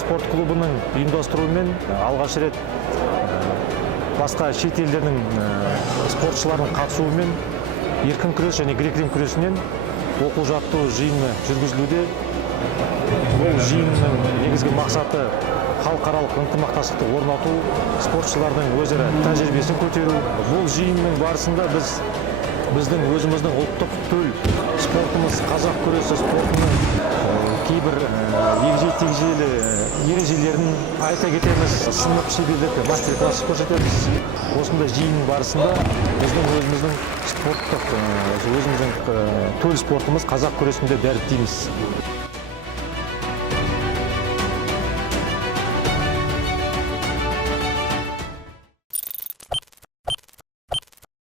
спорт клубының ұйымдастыруымен алғаш рет басқа шет елдердің спортшыларының қатысуымен еркін күрес және грек-рим күресінен оқу-жаттығу жиыны жүргізілуде. Бұл жиынның негізгі мақсаты халықаралық ынтымақтастықты орнату, спортшылардың өзара тәжірибесін көтеру. Бұл жиынның барысында біздің өзіміздің ұлттық төл спортымыз, қазақ күресі спортының кейбір егжей-тегжейлі ережелерін айта кетеміз, сынып шеберлік мастер-класс көрсетеміз. Осындай жиынның барысында біздің өзіміздің спорттық, өзіміздің төл спортымыз қазақ күресінде дәріптейміз.